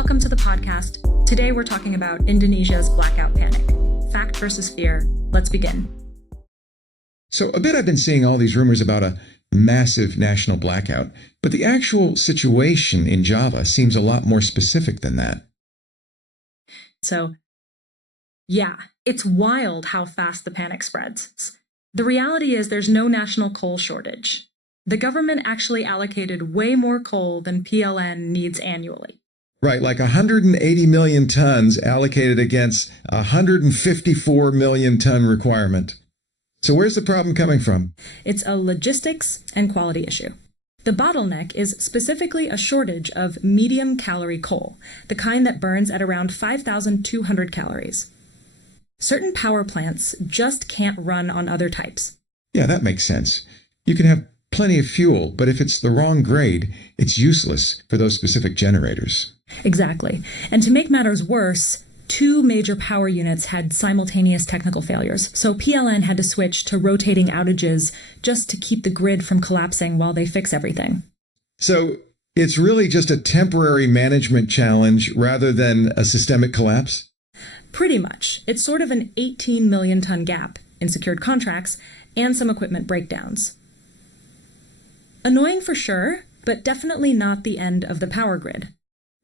Welcome to the podcast. Today we're talking about Indonesia's blackout panic. Fact versus fear. Let's begin. So a bit I've been seeing all these rumors about a massive national blackout, but the actual situation in Java seems a lot more specific than that. So, yeah, it's wild how fast the panic spreads. The reality is there's no national coal shortage. The government actually allocated way more coal than PLN needs annually. Right, like 180 million tons allocated against a 154 million ton requirement. So where's the problem coming from? It's a logistics and quality issue. The bottleneck is specifically a shortage of medium-calorie coal, the kind that burns at around 5,200 calories. Certain power plants just can't run on other types. Yeah, that makes sense. You can have plenty of fuel, but if it's the wrong grade, it's useless for those specific generators. Exactly. And to make matters worse, two major power units had simultaneous technical failures, so PLN had to switch to rotating outages just to keep the grid from collapsing while they fix everything. So it's really just a temporary management challenge rather than a systemic collapse? Pretty much. It's sort of an 18 million ton gap in secured contracts and some equipment breakdowns. Annoying for sure, but definitely not the end of the power grid.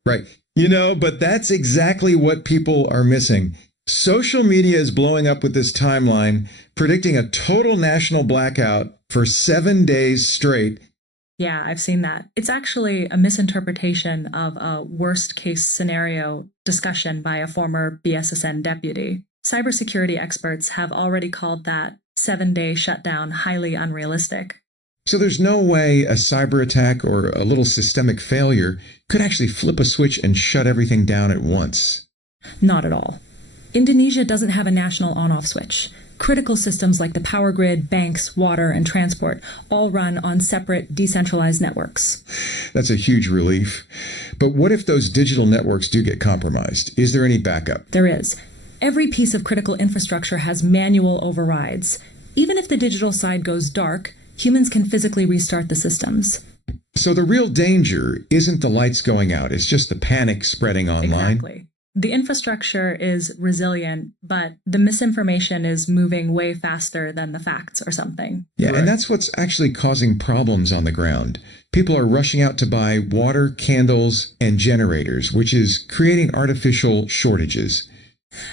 Right. But that's exactly what people are missing. Social media is blowing up with this timeline, predicting a total national blackout for 7 days straight. Yeah, I've seen that. It's actually a misinterpretation of a worst-case scenario discussion by a former BSSN deputy. Cybersecurity experts have already called that 7-day shutdown highly unrealistic. So there's no way a cyber attack or a little systemic failure could actually flip a switch and shut everything down at once. Not at all. Indonesia doesn't have a national on-off switch. Critical systems like the power grid, banks, water, and transport all run on separate, decentralized networks. That's a huge relief. But what if those digital networks do get compromised? Is there any backup? There is. Every piece of critical infrastructure has manual overrides. Even if the digital side goes dark, humans can physically restart the systems. So the real danger isn't the lights going out, it's just the panic spreading online? Exactly. The infrastructure is resilient, but the misinformation is moving way faster than the facts or something. Yeah, right. And that's what's actually causing problems on the ground. People are rushing out to buy water, candles, and generators, which is creating artificial shortages.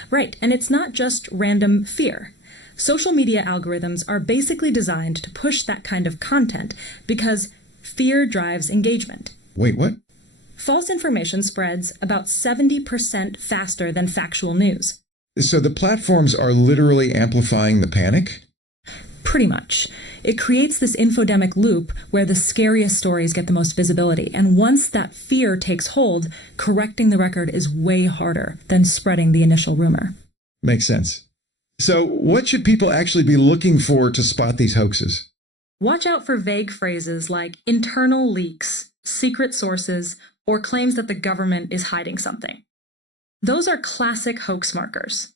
Right, and it's not just random fear. Social media algorithms are basically designed to push that kind of content because fear drives engagement. Wait, what? False information spreads about 70% faster than factual news. So the platforms are literally amplifying the panic? Pretty much. It creates this infodemic loop where the scariest stories get the most visibility. And once that fear takes hold, correcting the record is way harder than spreading the initial rumor. Makes sense. So what should people actually be looking for to spot these hoaxes? Watch out for vague phrases like internal leaks, secret sources, or claims that the government is hiding something. Those are classic hoax markers.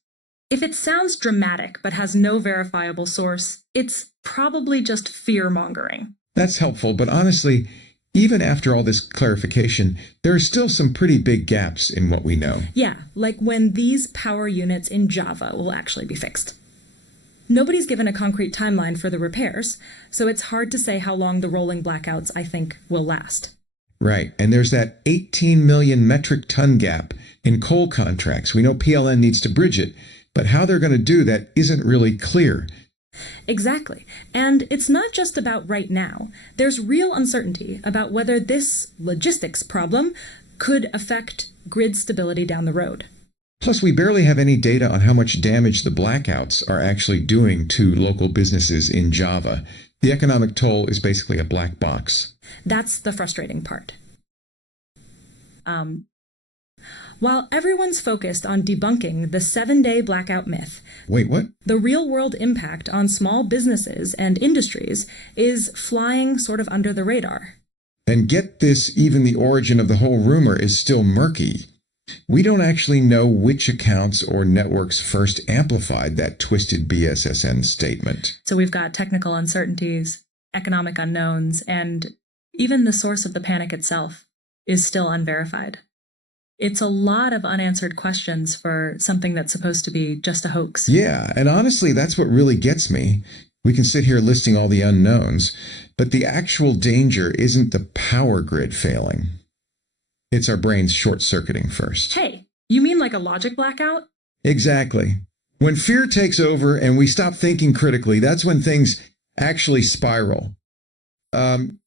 If it sounds dramatic but has no verifiable source, it's probably just fear-mongering. That's helpful, but honestly, even after all this clarification, there are still some pretty big gaps in what we know. Yeah, like when these power units in Java will actually be fixed. Nobody's given a concrete timeline for the repairs, so it's hard to say how long the rolling blackouts, I think, will last. Right, and there's that 18 million metric ton gap in coal contracts. We know PLN needs to bridge it, but how they're going to do that isn't really clear. Exactly. And it's not just about right now. There's real uncertainty about whether this logistics problem could affect grid stability down the road. Plus, we barely have any data on how much damage the blackouts are actually doing to local businesses in Java. The economic toll is basically a black box. That's the frustrating part. While everyone's focused on debunking the 7-day blackout myth, Wait, what? The real-world impact on small businesses and industries is flying sort of under the radar. And get this, even the origin of the whole rumor is still murky. We don't actually know which accounts or networks first amplified that twisted BSSN statement. So we've got technical uncertainties, economic unknowns, and even the source of the panic itself is still unverified. It's a lot of unanswered questions for something that's supposed to be just a hoax. Yeah, and honestly, that's what really gets me. We can sit here listing all the unknowns, but the actual danger isn't the power grid failing. It's our brains short-circuiting first. Hey, you mean like a logic blackout? Exactly. When fear takes over and we stop thinking critically, that's when things actually spiral. The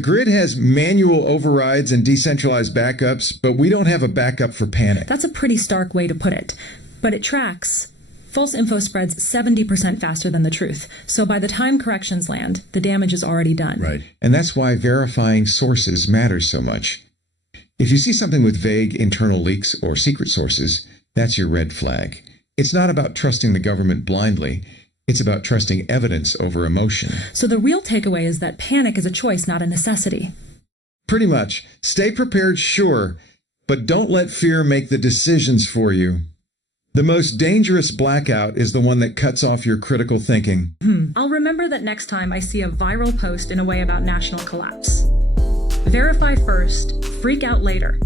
grid has manual overrides and decentralized backups, but we don't have a backup for panic. That's a pretty stark way to put it, but it tracks. False info spreads 70% faster than the truth, so by the time corrections land, the damage is already done. Right. And that's why verifying sources matters so much. If you see something with vague internal leaks or secret sources, that's your red flag. It's not about trusting the government blindly. It's about trusting evidence over emotion. So the real takeaway is that panic is a choice, not a necessity. Pretty much. Stay prepared, sure, but don't let fear make the decisions for you. The most dangerous blackout is the one that cuts off your critical thinking. I'll remember that next time I see a viral post in a way about national collapse. Verify first, freak out later.